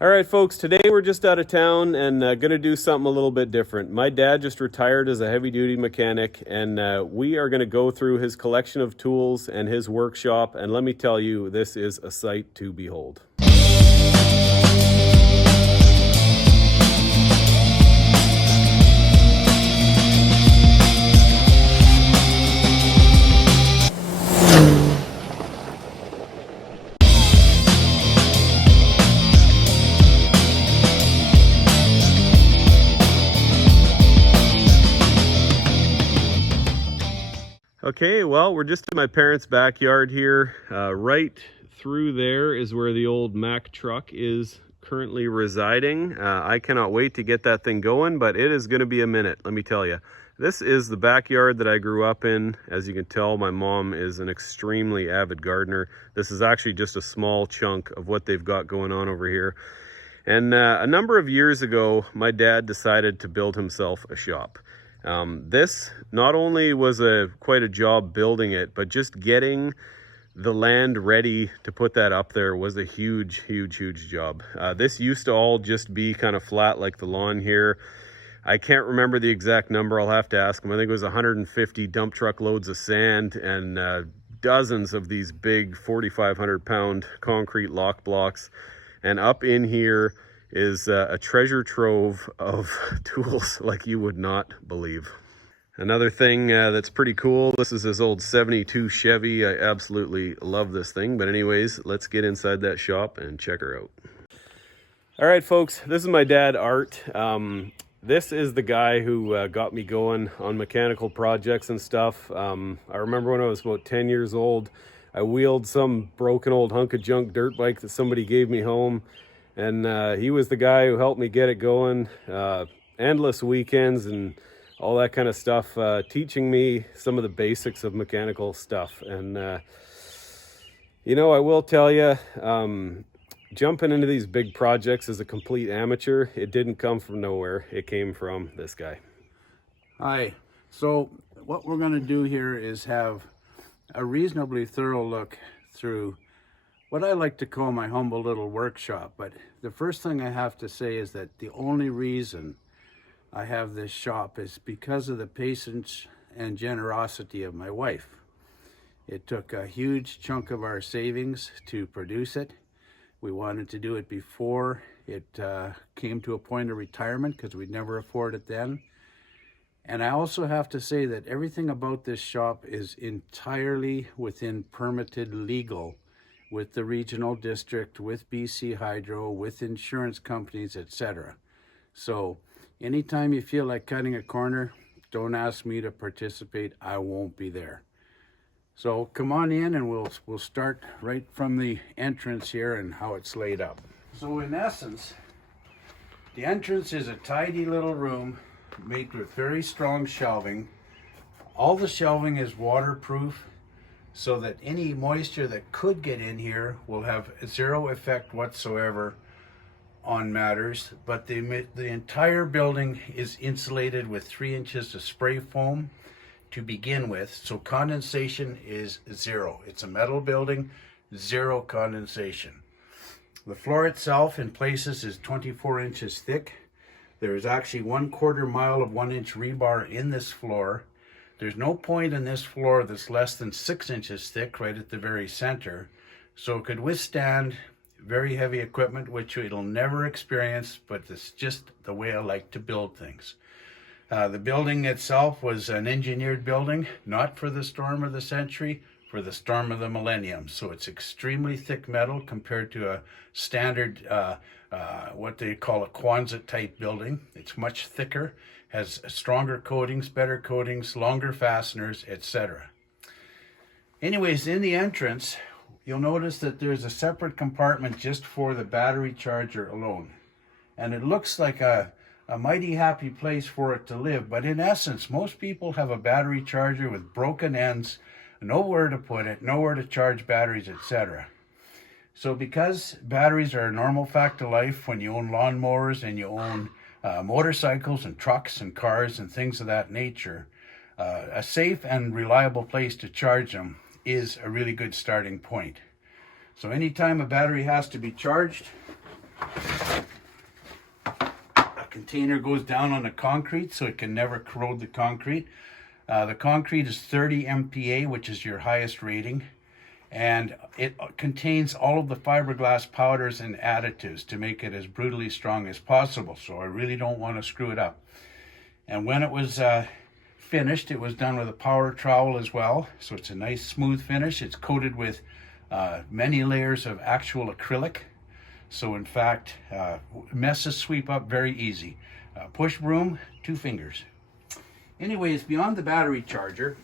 All right, folks, today we're just out of town and going to do something a little bit different. My dad just retired as a heavy-duty mechanic, and we are going to go through his collection of tools and his workshop, and let me tell you, this is a sight to behold. Okay, well, we're just in my parents' backyard here. Right through there is where the old Mack truck is currently residing. I cannot wait to get that thing going, but it is going to be a minute, let me tell you. This is the backyard that I grew up in. As you can tell, my mom is an extremely avid gardener. This is actually just a small chunk of what they've got going on over here. And a number of years ago, my dad decided to build himself a shop. This not only was quite a job building it, but just getting the land ready to put that up there was a huge job. This used to all just be kind of flat like the lawn here. I can't remember the exact number. I'll have to ask him. I think it was 150 dump truck loads of sand and dozens of these big 4,500 pound concrete lock blocks. And up in here is a treasure trove of tools like you would not believe. Another thing that's pretty cool, this is his old 72 Chevy. I absolutely love this thing. But anyways, let's get inside that shop and check her out. All right, folks, this is my dad, Art. This is the guy who got me going on mechanical projects and stuff. I remember when I was about 10 years old, I wheeled some broken old hunk of junk dirt bike that somebody gave me home. And he was the guy who helped me get it going. Endless weekends and all that kind of stuff, teaching me some of the basics of mechanical stuff. And, you know, I will tell you, jumping into these big projects as a complete amateur, it didn't come from nowhere. It came from this guy. Hi. So what we're going to do here is have a reasonably thorough look through what I like to call my humble little workshop. But the first thing I have to say is that the only reason I have this shop is because of the patience and generosity of my wife. It took a huge chunk of our savings to produce it. We wanted to do it before it came to a point of retirement because we'd never afford it then. And I also have to say that everything about this shop is entirely within permitted legal with the regional district, with BC Hydro, with insurance companies, etc. So anytime you feel like cutting a corner, don't ask me to participate. I won't be there. So come on in and we'll start right from the entrance here and how it's laid up. So in essence, the entrance is a tidy little room made with very strong shelving. All the shelving is waterproof, so that any moisture that could get in here will have zero effect whatsoever on matters. But the entire building is insulated with 3 inches of spray foam to begin with, so condensation is zero. It's a metal building, zero condensation. The floor itself in places is 24 inches thick. There is actually 1/4 mile of 1-inch rebar in this floor. There's no point in this floor that's less than 6 inches thick right at the very center. So it could withstand very heavy equipment, which it'll never experience, but it's just the way I like to build things. The building itself was an engineered building, not for the storm of the century, for the storm of the millennium. So it's extremely thick metal compared to a standard, what they call a Quonset type building. It's much thicker, has stronger coatings, better coatings, longer fasteners, etc. Anyways, in the entrance, you'll notice that there's a separate compartment just for the battery charger alone. And it looks like a mighty happy place for it to live, but in essence, most people have a battery charger with broken ends, nowhere to put it, nowhere to charge batteries, etc. So because batteries are a normal fact of life when you own lawnmowers and you own motorcycles and trucks and cars and things of that nature, a safe and reliable place to charge them is a really good starting point. So anytime a battery has to be charged, container goes down on the concrete so it can never corrode the concrete. The concrete is 30 MPa, which is your highest rating, and it contains all of the fiberglass powders and additives to make it as brutally strong as possible, so I really don't want to screw it up. And when it was finished, it was done with a power trowel as well, so it's a nice smooth finish. It's coated with many layers of actual acrylic, so in fact messes sweep up very easy. Push broom, 2 fingers. Anyways, beyond the battery charger,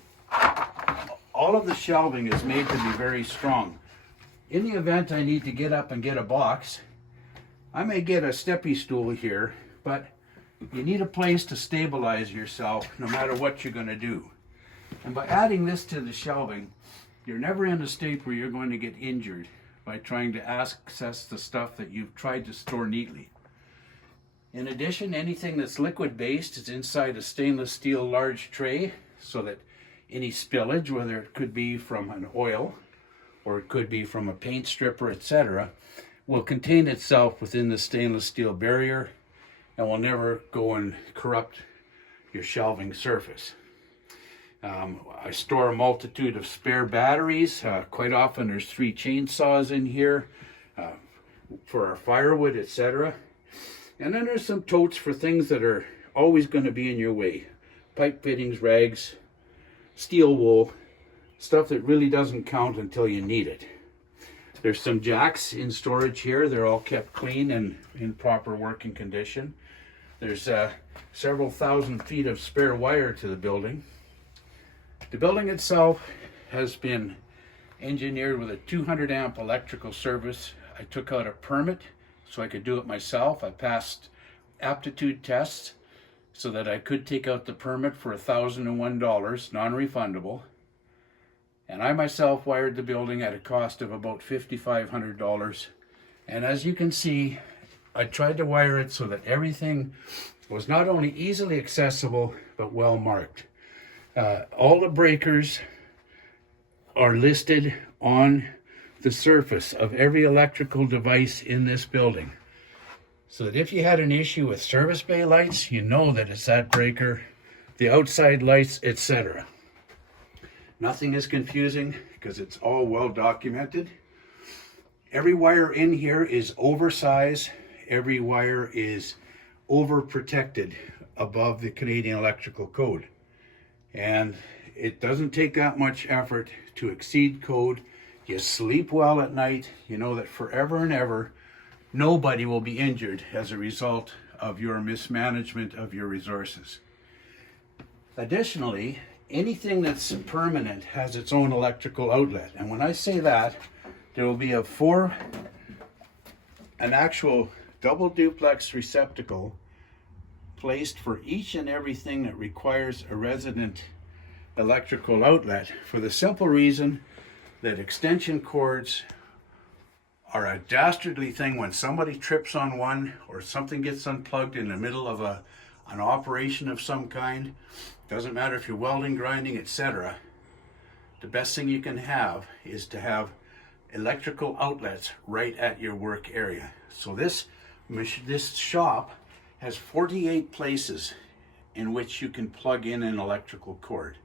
all of the shelving is made to be very strong. In the event I need to get up and get a box, I may get a steppy stool here, but you need a place to stabilize yourself no matter what you're going to do. And by adding this to the shelving, you're never in a state where you're going to get injured by trying to access the stuff that you've tried to store neatly. In addition, anything that's liquid based is inside a stainless steel large tray, so that any spillage, whether it could be from an oil or it could be from a paint stripper, etc., will contain itself within the stainless steel barrier and will never go and corrupt your shelving surface. I store a multitude of spare batteries. Quite often there's 3 chainsaws in here for our firewood, etc. And then there's some totes for things that are always going to be in your way. Pipe fittings, rags, steel wool, stuff that really doesn't count until you need it. There's some jacks in storage here. They're all kept clean and in proper working condition. There's several thousand feet of spare wire to the building. The building itself has been engineered with a 200 amp electrical service. I took out a permit so I could do it myself. I passed aptitude tests so that I could take out the permit for $1,001, non-refundable. And I myself wired the building at a cost of about $5,500. And as you can see, I tried to wire it so that everything was not only easily accessible, but well marked. All the breakers are listed on the surface of every electrical device in this building, so that if you had an issue with service bay lights, you know that it's that breaker, the outside lights, etc. Nothing is confusing because it's all well documented. Every wire in here is oversized. Every wire is overprotected above the Canadian Electrical Code. And it doesn't take that much effort to exceed code. You sleep well at night. You know that forever and ever, nobody will be injured as a result of your mismanagement of your resources. Additionally, anything that's permanent has its own electrical outlet. And when I say that, there will be an actual double duplex receptacle placed for each and everything that requires a resident electrical outlet, for the simple reason that extension cords are a dastardly thing. When somebody trips on one or something gets unplugged in the middle of an operation of some kind, doesn't matter if you're welding, grinding, etc., the best thing you can have is to have electrical outlets right at your work area. So this shop has 48 places in which you can plug in an electrical cord.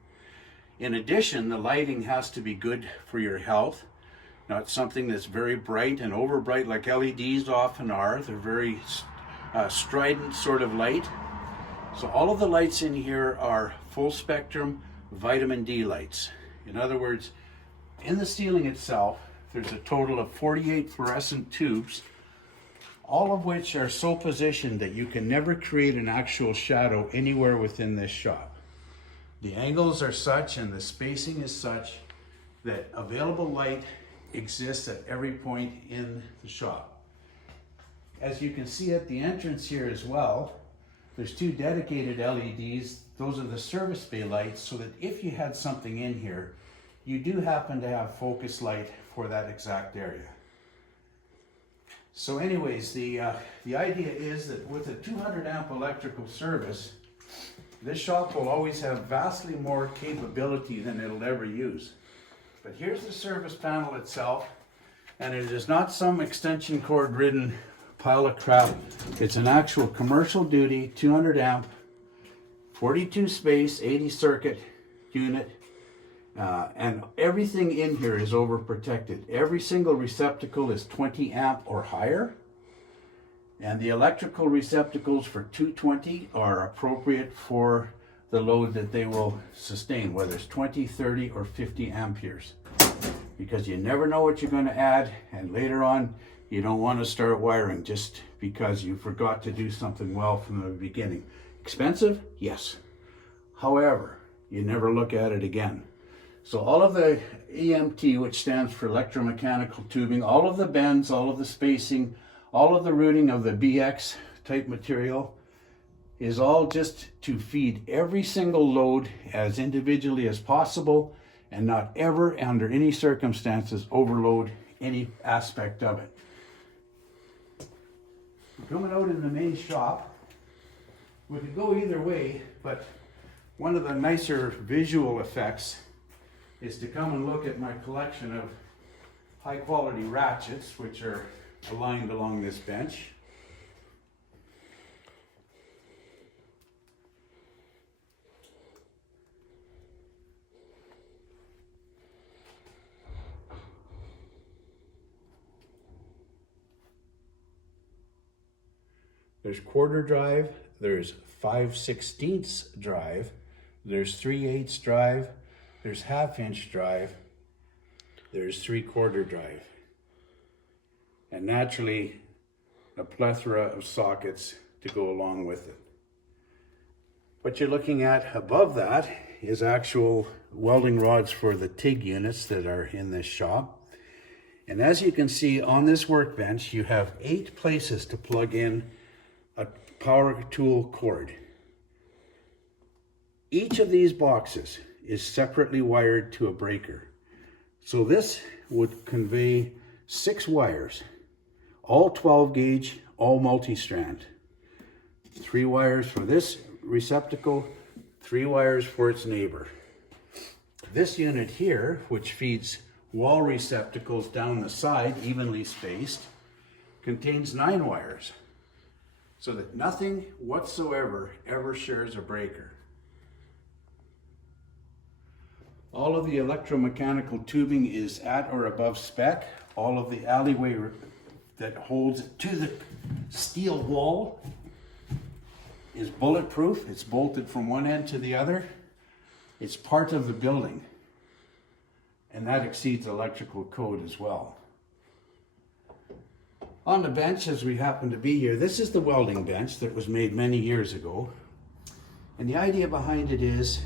In addition, the lighting has to be good for your health, not something that's very bright and over bright like LEDs often are. They're very strident sort of light. So all of the lights in here are full spectrum vitamin D lights. In other words, in the ceiling itself, there's a total of 48 fluorescent tubes, all of which are so positioned that you can never create an actual shadow anywhere within this shop. The angles are such and the spacing is such that available light exists at every point in the shop. As you can see at the entrance here as well, there's 2 dedicated LEDs. Those are the service bay lights, so that if you had something in here, you do happen to have focus light for that exact area. So anyways, the idea is that with a 200 amp electrical service, this shop will always have vastly more capability than it'll ever use. But here's the service panel itself, and it is not some extension cord ridden pile of crap. It's an actual commercial duty 200 amp 42 space 80 circuit unit, and everything in here is overprotected. Every single receptacle is 20 amp or higher, and the electrical receptacles for 220 are appropriate for the load that they will sustain, whether it's 20, 30, or 50 amperes. Because you never know what you're going to add, and later on you don't want to start wiring just because you forgot to do something well from the beginning. Expensive? Yes. However, you never look at it again. So all of the EMT, which stands for electromechanical tubing, all of the bends, all of the spacing, all of the routing of the BX type material is all just to feed every single load as individually as possible, and not ever under any circumstances overload any aspect of it. Coming out in the main shop, we could go either way, but one of the nicer visual effects is to come and look at my collection of high quality ratchets, which are aligned along this bench. There's quarter drive, there's 5/16 drive, there's 3/8 drive, there's 1/2 inch drive, there's 3/4 drive. And naturally, a plethora of sockets to go along with it. What you're looking at above that is actual welding rods for the TIG units that are in this shop. And as you can see on this workbench, you have 8 places to plug in a power tool cord. Each of these boxes is separately wired to a breaker. So this would convey 6 wires, all 12 gauge, all multi-strand. 3 wires for this receptacle, 3 wires for its neighbor. This unit here, which feeds wall receptacles down the side, evenly spaced, contains 9 wires, so that nothing whatsoever ever shares a breaker. All of the electromechanical tubing is at or above spec. All of the alleyway that holds it to the steel wall is bulletproof. It's bolted from one end to the other. It's part of the building, and that exceeds electrical code as well. On the bench, as we happen to be here, this is the welding bench that was made many years ago. And the idea behind it is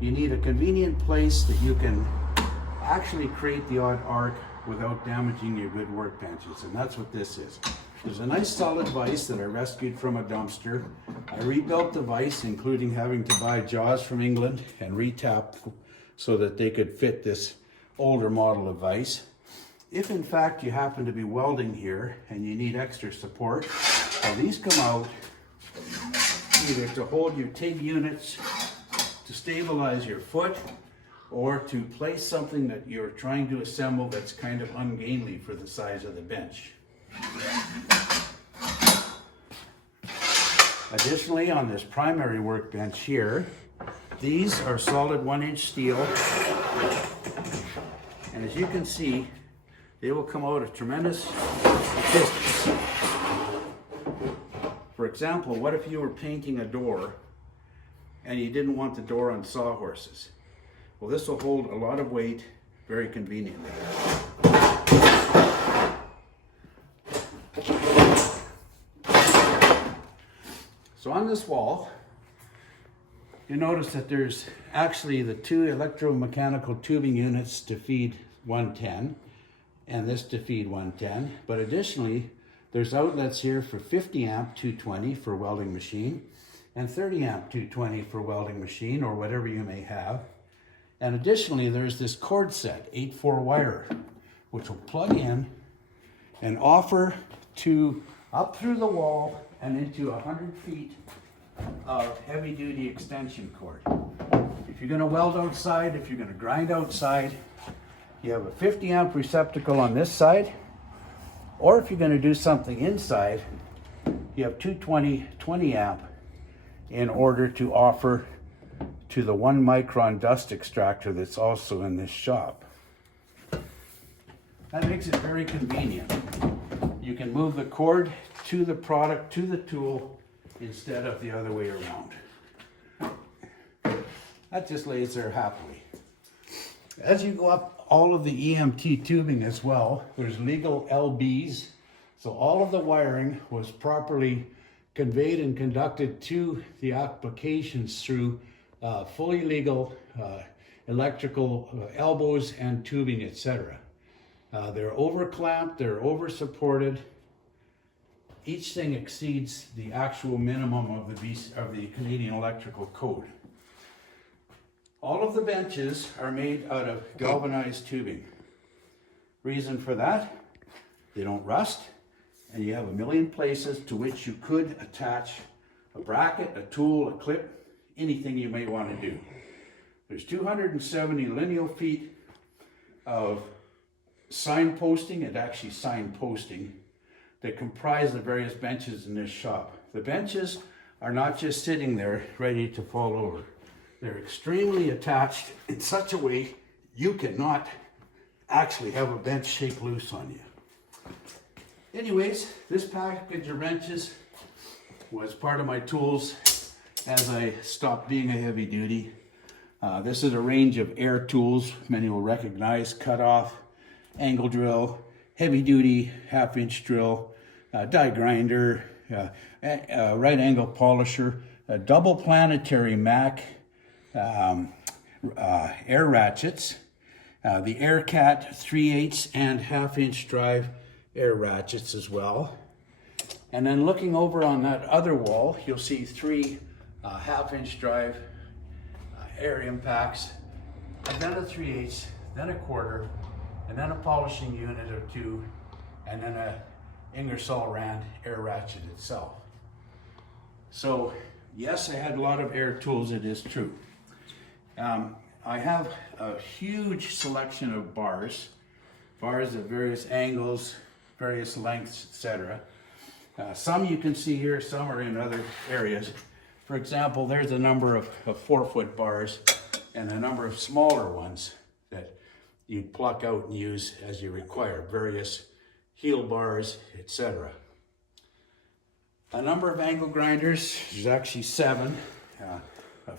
you need a convenient place that you can actually create the odd arc without damaging your good workbenches. And that's what this is. There's a nice solid vise that I rescued from a dumpster. I rebuilt the vise, including having to buy jaws from England and retap so that they could fit this older model of vise. If in fact you happen to be welding here and you need extra support, well, these come out either to hold your TIG units, to stabilize your foot, or to place something that you're trying to assemble that's kind of ungainly for the size of the bench. Additionally, on this primary workbench here, these are solid 1-inch steel, and as you can see, they will come out at tremendous distance. For example, what if you were painting a door and you didn't want the door on sawhorses? Well, this will hold a lot of weight very conveniently. So on this wall, you notice that there's actually the 2 electromechanical tubing units to feed 110 and this to feed 110, but additionally there's outlets here for 50 amp 220 for welding machine and 30 amp 220 for welding machine or whatever you may have. And additionally there's this cord set, 8/4 wire, which will plug in and offer to up through the wall and into 100 feet of heavy duty extension cord. If you're going to weld outside, if you're going to grind outside, you have a 50 amp receptacle on this side, Or if you're going to do something inside, you have 220 20 amp in order to offer to the 1 micron dust extractor that's also in this shop. That makes it very convenient. You can move the cord to the product, to the tool, instead of the other way around. That just lays there happily. As you go up all of the EMT tubing as well, there's legal LBs. So all of the wiring was properly conveyed and conducted to the applications through fully legal electrical elbows and tubing, etc. They're over clamped, they're over supported. Each thing exceeds the actual minimum of the Canadian Electrical Code. All of the benches are made out of galvanized tubing. Reason for that, they don't rust, and you have a million places to which you could attach a bracket, a tool, a clip, anything you may want to do. There's 270 lineal feet of signposting, and actually signposting, that comprise the various benches in this shop. The benches are not just sitting there ready to fall over. They're extremely attached in such a way you cannot actually have a bench shake loose on you. Anyways, this package of wrenches was part of my tools as I stopped being a heavy duty. This is a range of air tools many will recognize: cutoff, angle drill, heavy duty half-inch drill, die grinder, right angle polisher, a double planetary Mac, air ratchets, the AirCat 3/8 and half-inch drive air ratchets as well. And then looking over on that other wall, you'll see 3 half-inch drive air impacts, and then a 3/8, then a quarter, and then a polishing unit or 2, and then a Ingersoll Rand air ratchet itself. So yes, I had a lot of air tools, it is true. I have a huge selection of bars of various angles, various lengths, etc. Some you can see here, some are in other areas. For example, there's a number of 4-foot bars and a number of smaller ones that you pluck out and use as you require, various heel bars, etc. A number of angle grinders, there's actually 7,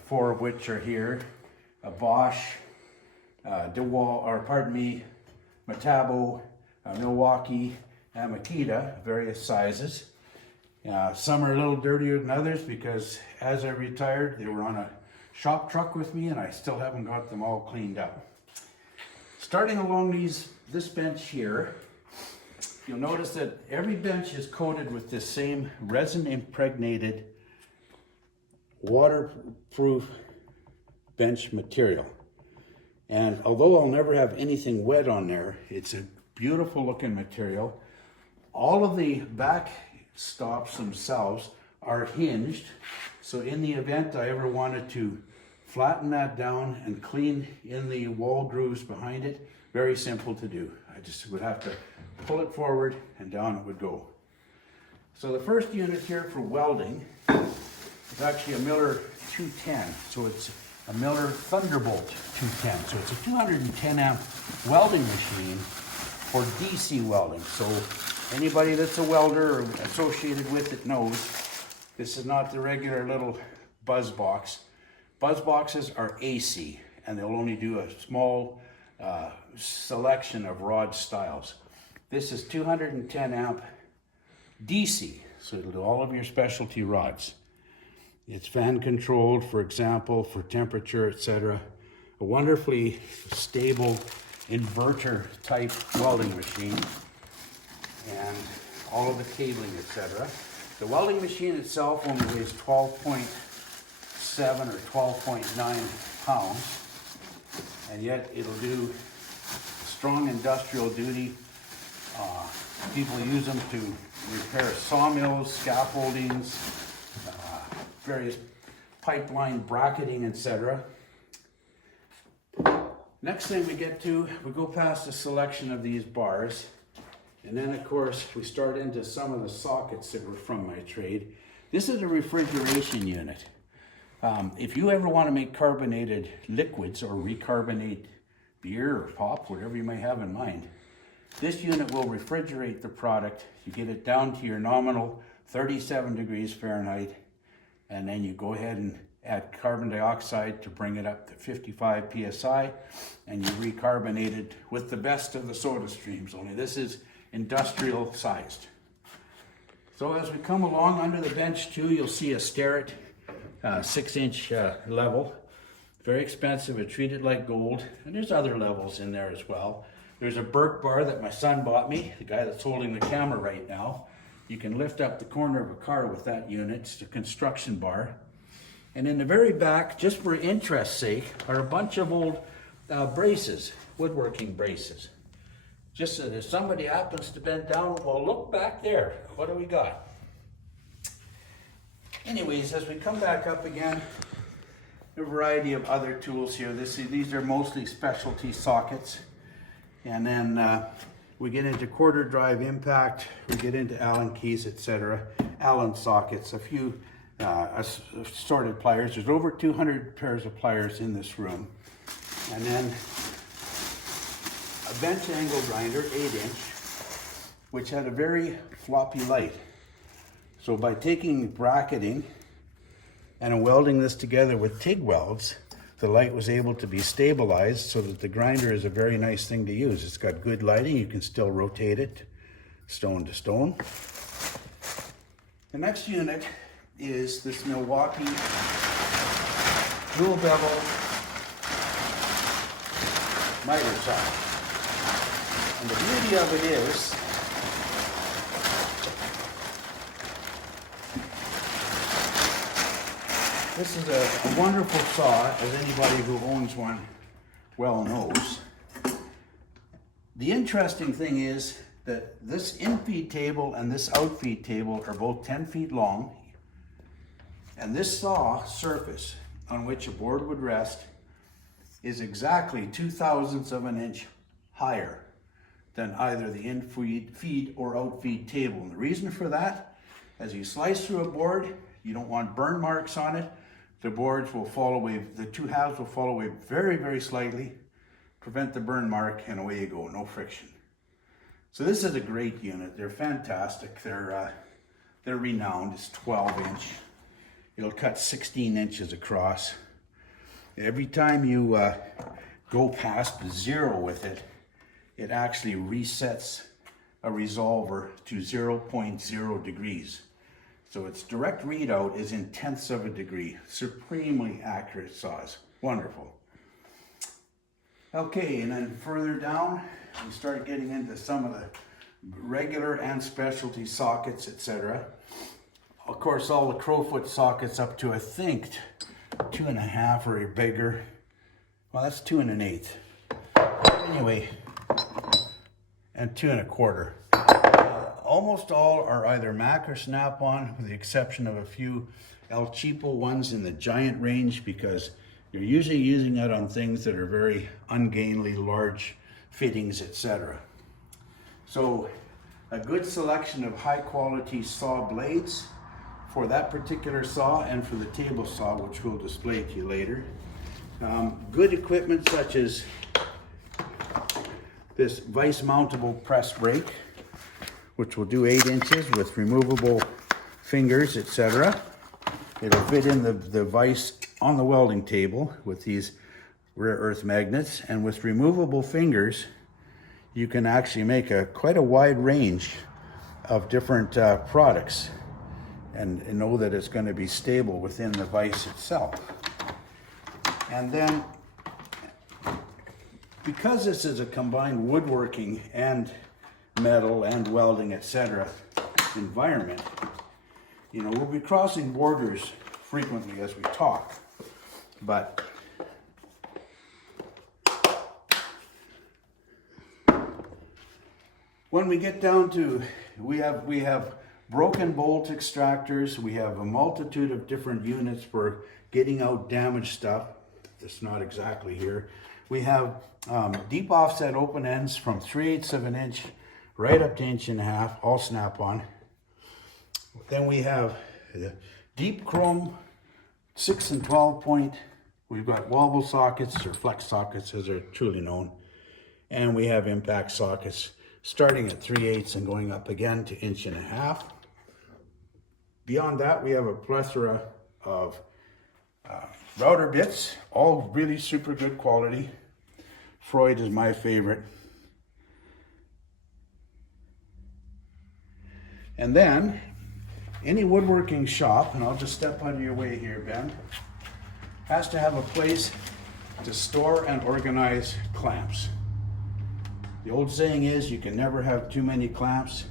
4 of which are here. A Bosch, Metabo, Milwaukee, and Makita, various sizes. Some are a little dirtier than others because as I retired, they were on a shop truck with me and I still haven't got them all cleaned up. Starting along this bench here, you'll notice that every bench is coated with this same resin impregnated waterproof bench material. And although I'll never have anything wet on there, it's a beautiful looking material. All of the back stops themselves are hinged, so in the event I ever wanted to flatten that down and clean in the wall grooves behind it, very simple to do. I just would have to pull it forward and down it would go. So the first unit here for welding is actually a Miller 210, so it's a Miller Thunderbolt 210. So it's a 210 amp welding machine for DC welding. So anybody that's a welder or associated with it knows this is not the regular little buzz box. Buzz boxes are AC, and they'll only do a small selection of rod styles. This is 210 amp DC, so it'll do all of your specialty rods. It's fan controlled, for example, for temperature, etc. A wonderfully stable inverter type welding machine, and all of the cabling, etc. The welding machine itself only weighs 12.7 or 12.9 pounds, and yet it'll do strong industrial duty. People use them to repair sawmills, scaffoldings, various pipeline bracketing, etc. Next thing we get to, we go past the selection of these bars, And then of course we start into some of the sockets that were from my trade. This is a refrigeration unit. If you ever want to make carbonated liquids or recarbonate beer or pop, whatever you may have in mind, this unit will refrigerate the product. You get it down to your nominal 37 degrees Fahrenheit, and then you go ahead and add carbon dioxide to bring it up to 55 psi, and you recarbonate it with the best of the soda streams, only this is industrial sized. So as we come along under the bench too, you'll see a Starrett 6-inch level. Very expensive, it's treated like gold, and there's other levels in there as well. There's a Burke bar that my son bought me, the guy that's holding the camera right now. You can lift up the corner of a car with that unit. It's a construction bar. And in the very back, just for interest's sake, are a bunch of old braces, woodworking braces. Just so that if somebody happens to bend down, well, look back there. What do we got? Anyways, as we come back up again, a variety of other tools here. These are mostly specialty sockets. And then we get into quarter drive impact, we get into Allen keys, etc. Allen sockets, a few assorted pliers. There's over 200 pairs of pliers in this room. And then a bench angle grinder, 8-inch, which had a very floppy light. So by taking bracketing and welding this together with TIG welds, the light was able to be stabilized so that the grinder is a very nice thing to use. It's got good lighting. You can still rotate it stone to stone. The next unit is this Milwaukee dual bevel miter saw. And the beauty of it is this is a wonderful saw, as anybody who owns one well knows. The interesting thing is that this in-feed table and this out-feed table are both 10 feet long, and this saw surface on which a board would rest is exactly 2/1000ths of an inch higher than either the in-feed or out-feed table. And the reason for that, as you slice through a board, you don't want burn marks on it. The boards will fall away, the two halves will fall away very, very slightly, prevent the burn mark, and away you go, no friction. So this is a great unit. They're fantastic. They're renowned. It's 12-inch. It'll cut 16 inches across. Every time you go past 0 with it, it actually resets a resolver to 0.0 degrees. So its direct readout is in tenths of a degree. Supremely accurate saws. Wonderful. Okay, and then further down, we start getting into some of the regular and specialty sockets, etc. Of course, all the crowfoot sockets up to, I think, 2.5 or bigger. Well, that's 2 1/8. Anyway, and 2 1/4. Almost all are either Mac or Snap-on, with the exception of a few El Cheapo ones in the giant range, because you're usually using that on things that are very ungainly, large fittings, etc. So a good selection of high quality saw blades for that particular saw and for the table saw, which we'll display to you later. Good equipment such as this vise mountable press brake, which will do 8 inches with removable fingers, etc. It'll fit in the vise on the welding table with these rare earth magnets, and with removable fingers, you can actually make quite a wide range of different products and know that it's going to be stable within the vise itself. And then, because this is a combined woodworking and metal and welding, etc. environment, you know, we'll be crossing borders frequently as we talk, but when we get down to, we have broken bolt extractors, we have a multitude of different units for getting out damaged stuff. That's not exactly here. We have deep offset open ends from 3/8 of an inch right up to 1.5 inch, all snap-on. Then we have the deep chrome 6 and 12 point. We've got wobble sockets, or flex sockets as they're truly known. And we have impact sockets starting at 3/8 and going up again to 1.5 inch. Beyond that, we have a plethora of router bits, all really super good quality. Freud is my favorite. And then, any woodworking shop, and I'll just step out of your way here, Ben, has to have a place to store and organize clamps. The old saying is you can never have too many clamps,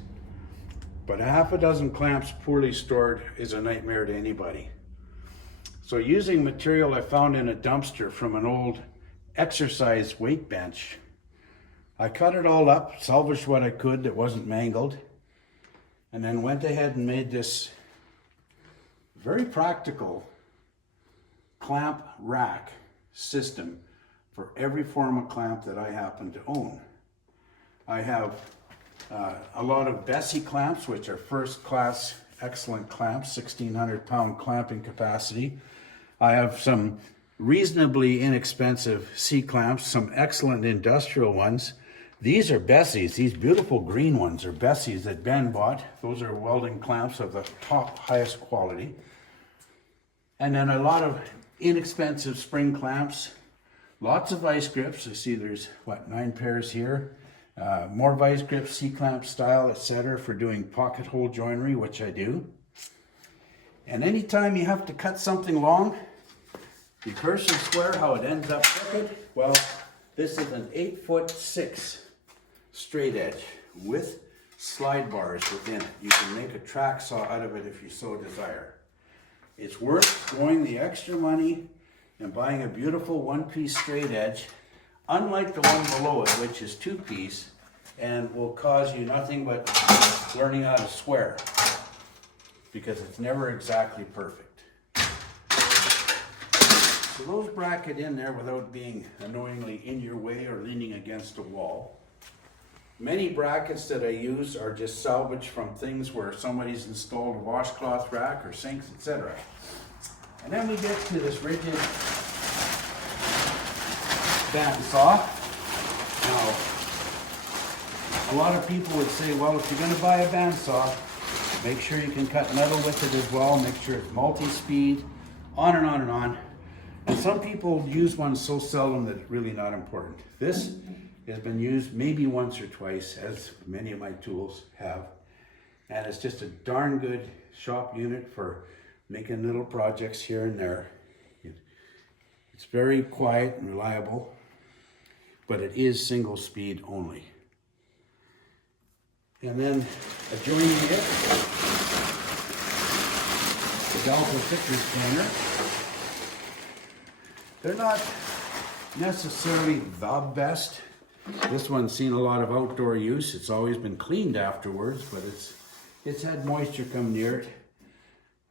but 6 clamps poorly stored is a nightmare to anybody. So using material I found in a dumpster from an old exercise weight bench, I cut it all up, salvaged what I could that wasn't mangled, and then went ahead and made this very practical clamp rack system for every form of clamp that I happen to own. I have a lot of Bessie clamps, which are first class excellent clamps, 1,600-pound clamping capacity. I have some reasonably inexpensive C-clamps, some excellent industrial ones. These are Bessies. These beautiful green ones are Bessies that Ben bought. Those are welding clamps of the top, highest quality. And then a lot of inexpensive spring clamps, lots of vice grips. I see there's, 9 pairs here. More vice grips, C-clamp style, etc. for doing pocket hole joinery, which I do. And anytime you have to cut something long, you curse and swear how it ends up crooked. Well, this is an 8'6" straight edge with slide bars within it. You can make a track saw out of it if you so desire. It's worth going the extra money and buying a beautiful one-piece straight edge, unlike the one below it, which is 2-piece, and will cause you nothing but learning how to swear, because it's never exactly perfect. So those bracket in there without being annoyingly in your way or leaning against a wall. Many brackets that I use are just salvaged from things where somebody's installed a washcloth rack or sinks, etc. And then we get to this rigid bandsaw. Now, a lot of people would say, well, if you're going to buy a bandsaw, make sure you can cut metal with it as well, make sure it's multi-speed, on and on and on. And some people use one so seldom that it's really not important. This has been used maybe once or twice, as many of my tools have. And it's just a darn good shop unit for making little projects here and there. It's very quiet and reliable, but it is single speed only. And then adjoining it, the Delta thickness scanner. They're not necessarily the best. This one's seen a lot of outdoor use. It's always been cleaned afterwards, but it's had moisture come near it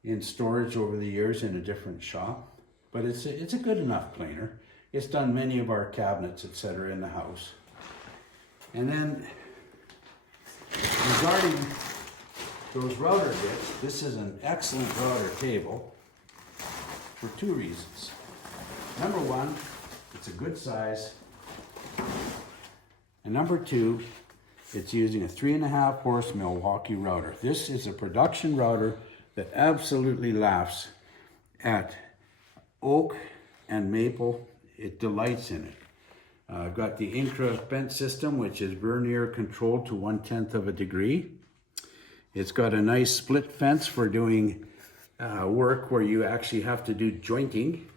in storage over the years in a different shop. But it's a good enough cleaner. It's done many of our cabinets, etc. in the house. And then regarding those router bits, this is an excellent router table for 2 reasons. Number 1, it's a good size. And number 2, it's using a 3.5 horse Milwaukee router. This is a production router that absolutely laughs at oak and maple. It delights in it. I've got the Incra bent system, which is vernier controlled to 1/10 of a degree. It's got a nice split fence for doing work where you actually have to do jointing.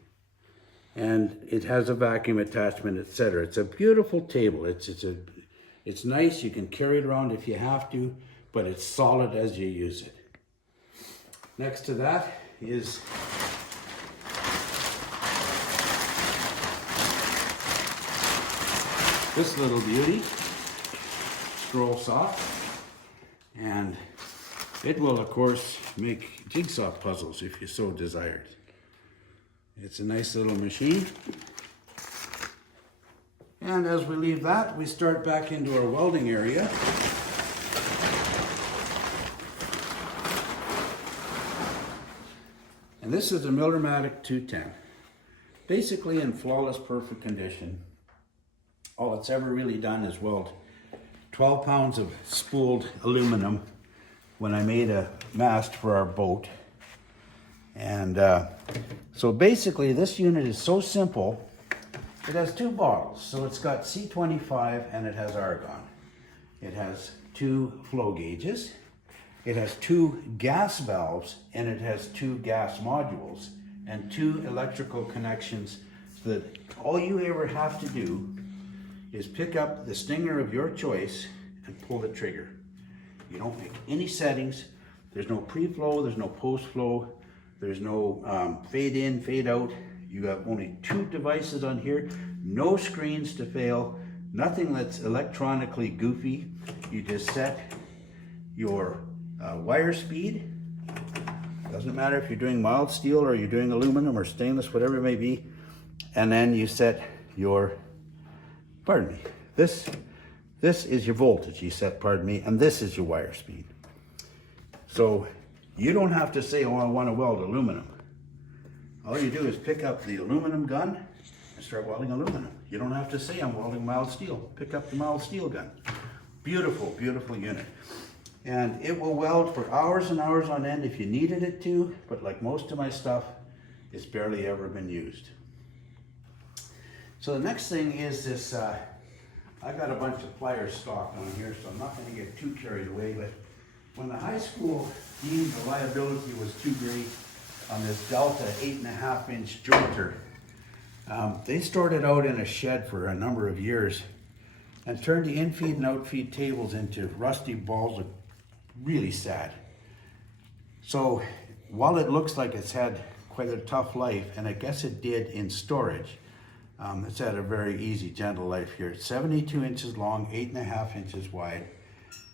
And it has a vacuum attachment, etc. It's a beautiful table. It's nice. You can carry it around if you have to, but it's solid as you use it. Next to that is this little beauty, scroll saw, and it will of course make jigsaw puzzles if you so desired. It's a nice little machine. And as we leave that, we start back into our welding area. And this is a Millermatic 210. Basically in flawless, perfect condition. All it's ever really done is weld 12 pounds of spooled aluminum when I made a mast for our boat. And so basically this unit is so simple. It has two bottles. So it's got C25 and it has argon. It has two flow gauges. It has two gas valves and it has two gas modules and two electrical connections, so that all you ever have to do is pick up the stinger of your choice and pull the trigger. You don't make any settings. There's no pre-flow, there's no post-flow, there's no fade in, fade out. You have only two devices on here, no screens to fail, nothing that's electronically goofy. You just set your wire speed. Doesn't matter if you're doing mild steel or you're doing aluminum or stainless, whatever it may be. And then you set your, pardon me, this is your voltage you set, pardon me, and this is your wire speed. So you don't have to say, oh, I want to weld aluminum. All you do is pick up the aluminum gun and start welding aluminum. You don't have to say, I'm welding mild steel. Pick up the mild steel gun. Beautiful, beautiful unit. And it will weld for hours and hours on end if you needed it to, but like most of my stuff, it's barely ever been used. So the next thing is this, I got a bunch of pliers stocked on here, so I'm not going to get too carried away, but when the high school deemed the liability was too great on this Delta 8.5-inch jointer, they stored it out in a shed for a number of years and turned the in-feed and out-feed tables into rusty balls of really sad. So while it looks like it's had quite a tough life, and I guess it did in storage, it's had a very easy, gentle life here. It's 72 inches long, 8.5 inches wide,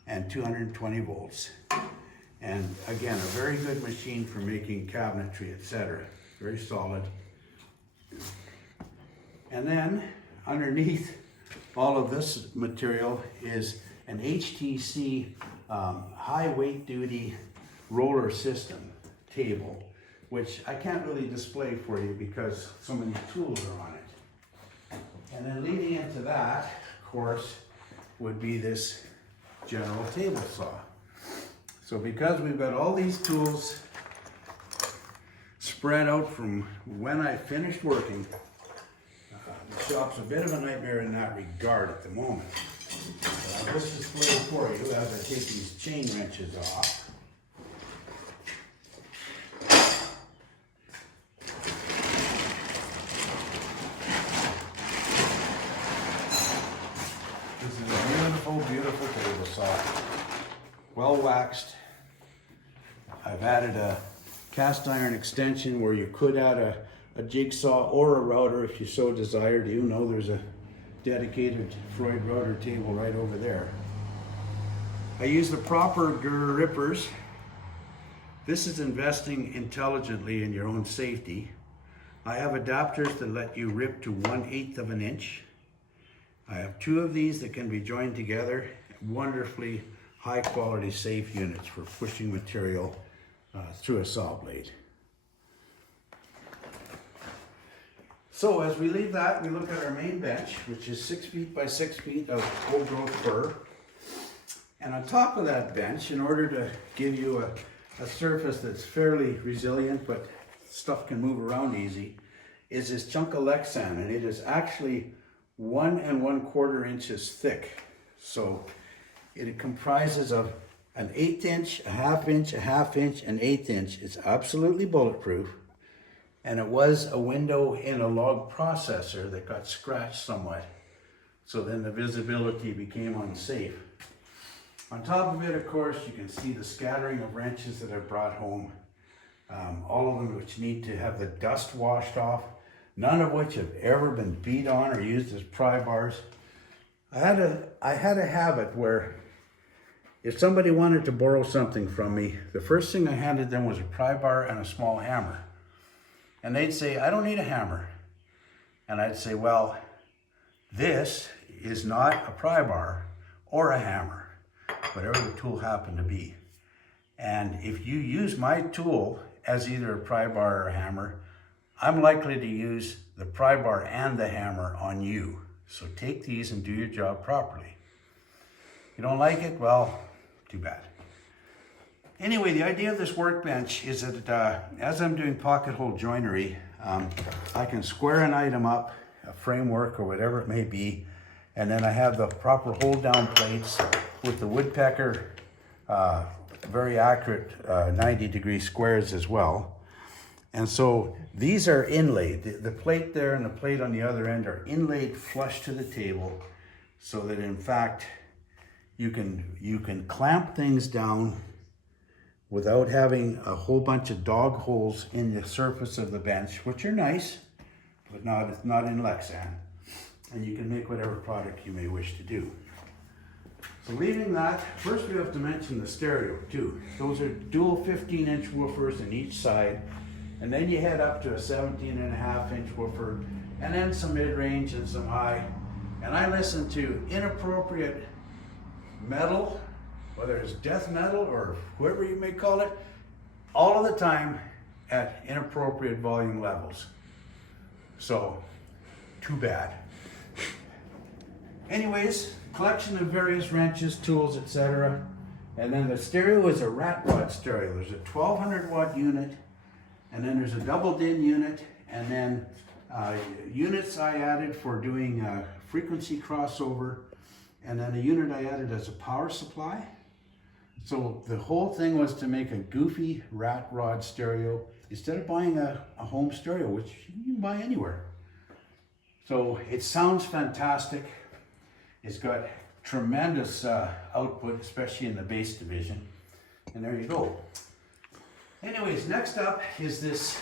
and 220 volts. And again, a very good machine for making cabinetry, etc. Very solid. And then underneath all of this material is an HTC high weight duty roller system table, which I can't really display for you because so many tools are on it. And then leading into that, of course, would be this general table saw. So because we've got all these tools spread out from when I finished working, the shop's a bit of a nightmare in that regard at the moment. But I'll just display for you as I take these chain wrenches off. This is a beautiful, beautiful table saw. Well waxed. I've added a cast iron extension where you could add a jigsaw or a router if you so desired. You know there's a dedicated Freud router table right over there. I use the proper grippers. This is investing intelligently in your own safety. I have adapters that let you rip to 1/8 of an inch. I have two of these that can be joined together. Wonderfully high quality safe units for pushing material through a saw blade. So as we leave that, we look at our main bench, which is 6 feet by 6 feet of old growth fir. And on top of that bench, in order to give you a surface that's fairly resilient, but stuff can move around easy, is this chunk of Lexan, and it is actually 1 1/4 inches thick. So it comprises of an 1/8 inch, a 1/2 inch, a 1/2 inch, an 1/8 inch. It's absolutely bulletproof. And it was a window in a log processor that got scratched somewhat. So then the visibility became unsafe. On top of it, of course, you can see the scattering of wrenches that I've brought home. All of them which need to have the dust washed off. None of which have ever been beat on or used as pry bars. I had a habit where if somebody wanted to borrow something from me, the first thing I handed them was a pry bar and a small hammer. And they'd say, I don't need a hammer. And I'd say, well, this is not a pry bar or a hammer, whatever the tool happened to be. And if you use my tool as either a pry bar or a hammer, I'm likely to use the pry bar and the hammer on you. So take these and do your job properly. You don't like it? Well, too bad. Anyway, the idea of this workbench is that as I'm doing pocket hole joinery, I can square an item up, a framework or whatever it may be, and then I have the proper hold down plates with the woodpecker, very accurate 90-degree squares as well. And so these are inlaid. The plate there and the plate on the other end are inlaid flush to the table, so that in fact you can clamp things down without having a whole bunch of dog holes in the surface of the bench, which are nice, but not in Lexan. And you can make whatever product you may wish to do. So leaving that, first we have to mention the stereo too. Those are dual 15-inch woofers in each side, and then you head up to a 17.5-inch woofer, and then some mid-range and some high. And I listen to inappropriate metal, whether it's death metal or whatever you may call it, all of the time at inappropriate volume levels. So, too bad. Anyways, collection of various wrenches, tools, etc. And then the stereo is a rat rod stereo. There's a 1200 watt unit, and then there's a double din unit, and then units I added for doing frequency crossover, and then a unit I added as a power supply. So the whole thing was to make a goofy rat rod stereo instead of buying a home stereo, which you can buy anywhere. So it sounds fantastic. It's got tremendous output, especially in the bass division. And there you go. Anyways, next up is this.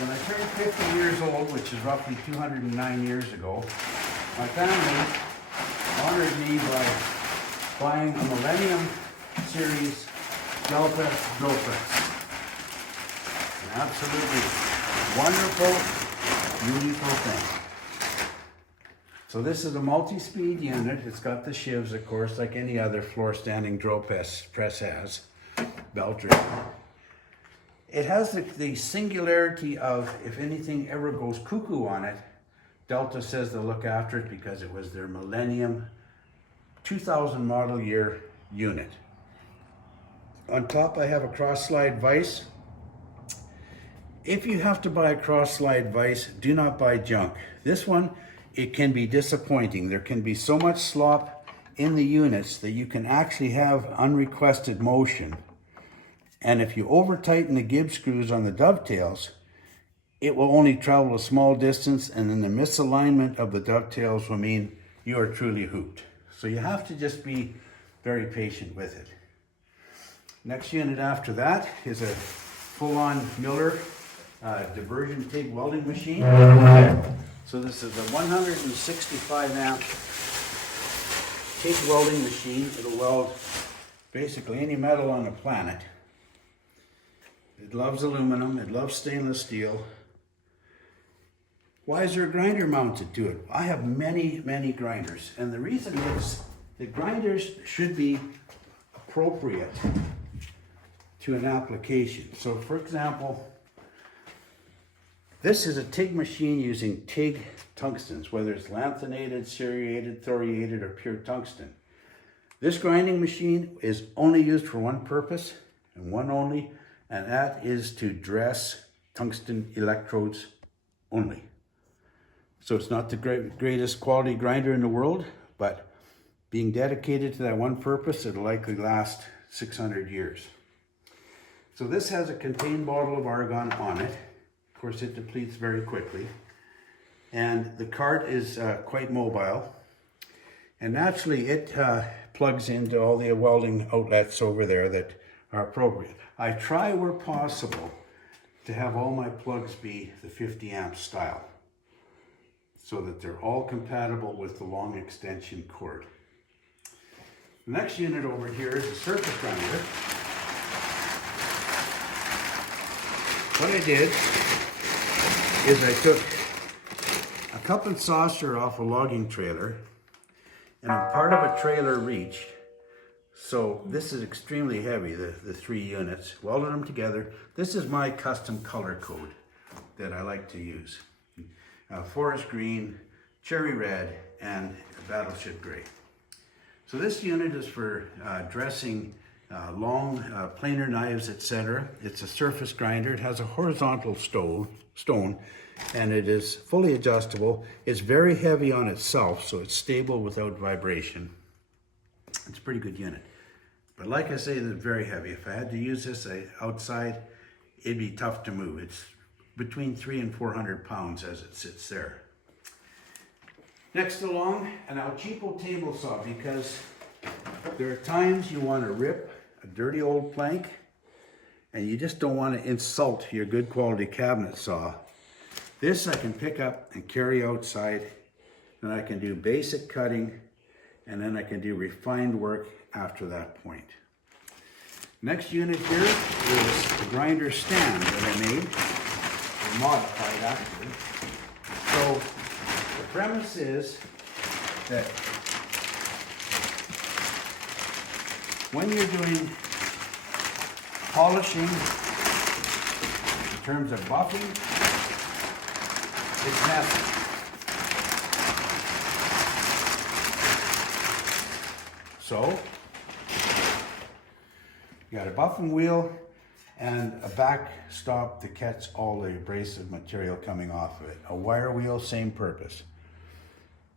When I turned 50 years old, which is roughly 209 years ago, my family honored me by buying a Millennium Series Delta drill press. An absolutely wonderful, beautiful thing. So this is a multi-speed unit. It's got the shivs, of course, like any other floor standing drill press has, belt drill. It has the singularity of, if anything ever goes cuckoo on it, Delta says they'll look after it because it was their Millennium 2000 model year unit. On top I have a cross slide vise. If you have to buy a cross slide vise, do not buy junk. This one, it can be disappointing. There can be so much slop in the units that you can actually have unrequested motion. And if you over tighten the gib screws on the dovetails, it will only travel a small distance, and then the misalignment of the dovetails will mean you are truly hooped. So you have to just be very patient with it. Next unit after that is a full-on Miller diversion TIG welding machine. So this is a 165 amp TIG welding machine. It'll weld basically any metal on the planet. It loves aluminum, it loves stainless steel. Why is there a grinder mounted to it? I have many grinders, and the reason is the grinders should be appropriate to an application. So for example, this is a TIG machine using TIG tungstens, whether it's lanthanated, serrated, thoriated, or pure tungsten. This grinding machine is only used for one purpose, and one only, and that is to dress tungsten electrodes only. So it's not the greatest quality grinder in the world, but being dedicated to that one purpose, it'll likely last 600 years. So this has a contained bottle of argon on it. Of course, it depletes very quickly. And the cart is quite mobile. And naturally, it plugs into all the welding outlets over there that are appropriate. I try where possible to have all my plugs be the 50 amp style, so that they're all compatible with the long extension cord. The next unit over here is a surface grinder. What I did is I took a cup and saucer off a logging trailer, and a part of a trailer reach So this is extremely heavy, the 3 units. Welded them together. This is my custom color code that I like to use. Forest green, cherry red, and battleship gray. So this unit is for dressing long planer knives, etc. It's a surface grinder. It has a horizontal stone, and it is fully adjustable. It's very heavy on itself, so it's stable without vibration. It's a pretty good unit. But like I say, it's very heavy. If I had to use this outside, it'd be tough to move. It's between 300 and 400 pounds as it sits there. Next along, an El Cheapo table saw, because there are times you want to rip a dirty old plank and you just don't want to insult your good quality cabinet saw. This I can pick up and carry outside, and I can do basic cutting, and then I can do refined work after that point. Next unit here is the grinder stand that I made, or modified actually. So the premise is that when you're doing polishing in terms of buffing, it's messy. So you got a buffing wheel and a backstop to catch all the abrasive material coming off of it. A wire wheel, same purpose.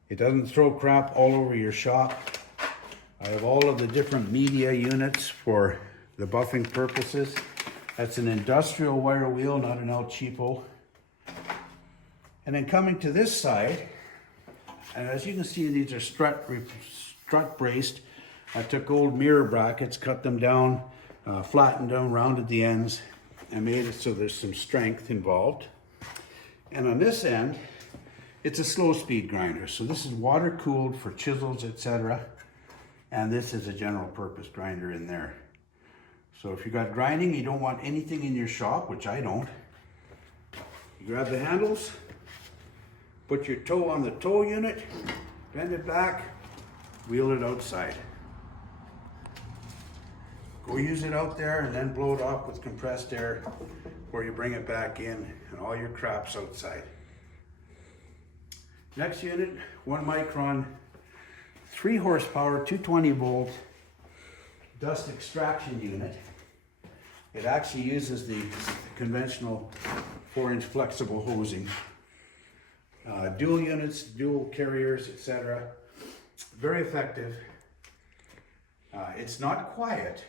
It doesn't throw crap all over your shop. I have all of the different media units for the buffing purposes. That's an industrial wire wheel, not an El Cheapo. And then coming to this side, and as you can see, these are strut braced. I took old mirror brackets, cut them down, flattened them, rounded the ends, and made it so there's some strength involved. And on this end, it's a slow speed grinder. So this is water cooled for chisels, etc. And this is a general purpose grinder in there. So if you got grinding, you don't want anything in your shop, which I don't. You grab the handles, put your toe on the toe unit, bend it back, wheel it outside. Go use it out there and then blow it off with compressed air before you bring it back in, and all your crap's outside. Next unit, 1 micron, 3 horsepower, 220 volt dust extraction unit. It actually uses the conventional 4-inch flexible hosing. Dual units, dual carriers, etc. Very effective. It's not quiet,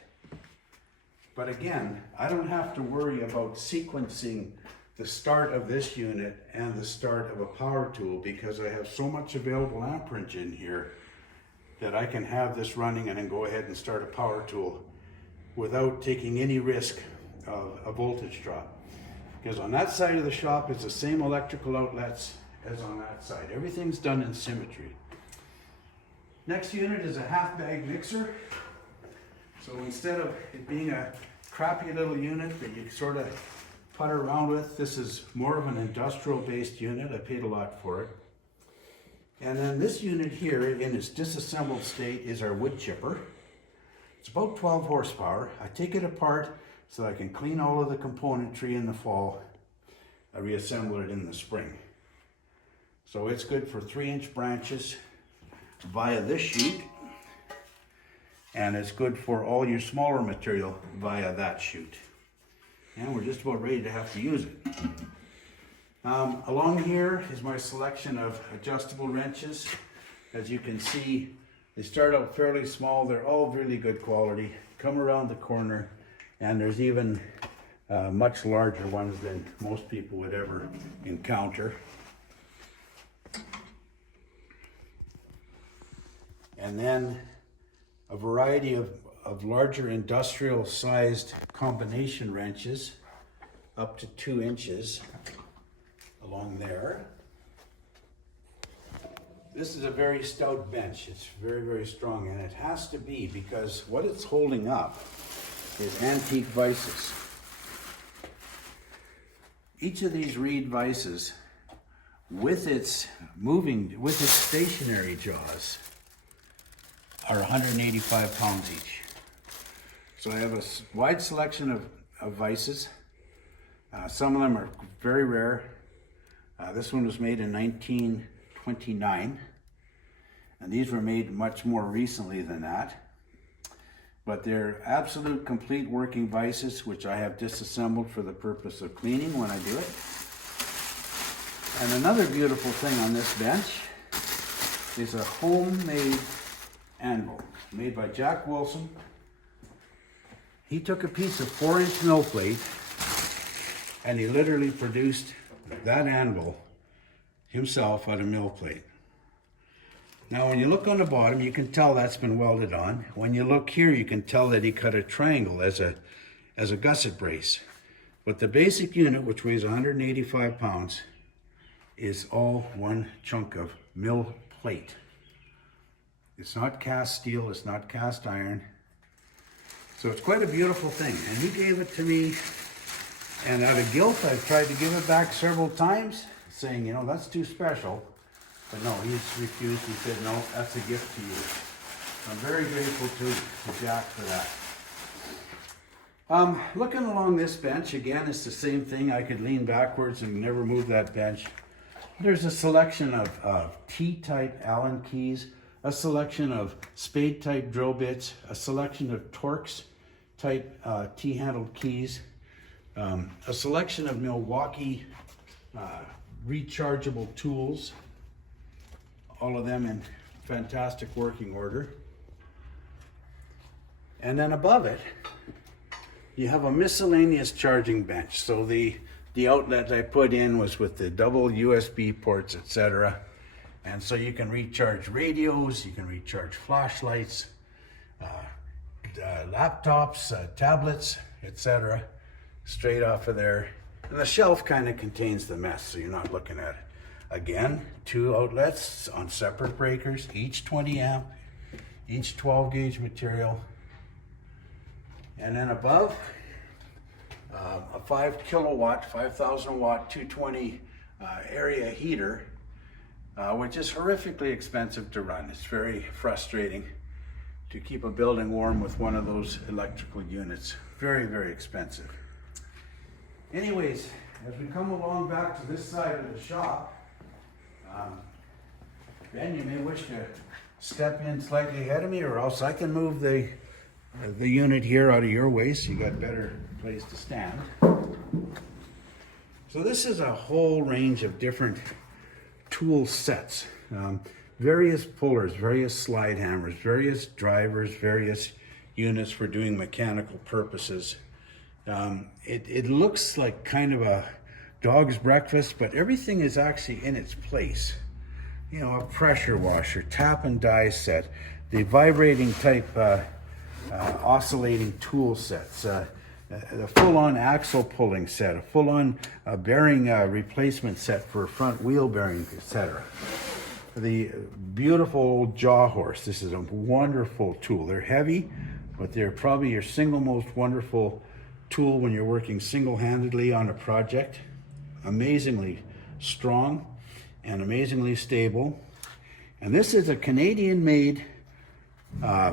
but again, I don't have to worry about sequencing the start of this unit and the start of a power tool, because I have so much available amperage in here that I can have this running and then go ahead and start a power tool without taking any risk of a voltage drop. Because on that side of the shop is the same electrical outlets as on that side. Everything's done in symmetry. Next unit is a half bag mixer. So instead of it being a crappy little unit that you sort of putter around with, this is more of an industrial based unit. I paid a lot for it. And then this unit here in its disassembled state is our wood chipper. It's about 12 horsepower. I take it apart so I can clean all of the componentry in the fall. I reassemble it in the spring. So it's good for 3-inch branches via this chute, and it's good for all your smaller material via that chute. And we're just about ready to have to use it. Along here is my selection of adjustable wrenches. As you can see, they start out fairly small. They're all really good quality. Come around the corner, and there's even much larger ones than most people would ever encounter. And then a variety of larger industrial sized combination wrenches up to 2 inches along there. This is a very stout bench. It's very, very strong, and it has to be, because what it's holding up is antique vices. Each of these reed vices, with its stationary jaws, are 185 pounds each. So I have a wide selection of vices. Some of them are very rare. This one was made in 1929, and these were made much more recently than that. But they're absolute complete working vices, which I have disassembled for the purpose of cleaning when I do it. And another beautiful thing on this bench is a homemade anvil made by Jack Wilson. He took a piece of 4-inch mill plate and he literally produced that anvil himself out of mill plate. Now when you look on the bottom, you can tell that's been welded on. When you look here, you can tell that he cut a triangle as a gusset brace. But the basic unit, which weighs 185 pounds, is all one chunk of mill plate. It's not cast steel, it's not cast iron. So it's quite a beautiful thing. And he gave it to me, and out of guilt, I've tried to give it back several times, saying, you know, that's too special. But no, he's refused. He said, no, that's a gift to you. I'm very grateful to Jack for that. Looking along this bench, again, it's the same thing. I could lean backwards and never move that bench. There's a selection of T-type Allen keys, a selection of spade-type drill bits, a selection of Torx-type T-handled keys, a selection of Milwaukee rechargeable tools, all of them in fantastic working order. And then above it, you have a miscellaneous charging bench. So the outlet I put in was with the double USB ports, etc. And so you can recharge radios, you can recharge flashlights, laptops, tablets, etc. straight off of there. And the shelf kind of contains the mess, so you're not looking at it. Again, 2 outlets on separate breakers, each 20 amp, each 12 gauge material. And then above, a 5 kilowatt, 5,000 watt, 220 area heater, which is horrifically expensive to run. It's very frustrating to keep a building warm with one of those electrical units. Very, very expensive. Anyways, as we come along back to this side of the shop, Ben, you may wish to step in slightly ahead of me, or else I can move the unit here out of your way so you got a better place to stand. So this is a whole range of different tool sets. Various pullers, various slide hammers, various drivers, various units for doing mechanical purposes. It looks like kind of a dog's breakfast, but everything is actually in its place. You know, a pressure washer, tap and die set, the vibrating type oscillating tool sets, the full-on axle pulling set, a full-on bearing replacement set for front wheel bearings, etc. The beautiful old jaw horse. This is a wonderful tool. They're heavy, but they're probably your single most wonderful tool when you're working single-handedly on a project. Amazingly strong and amazingly stable. And this is a Canadian-made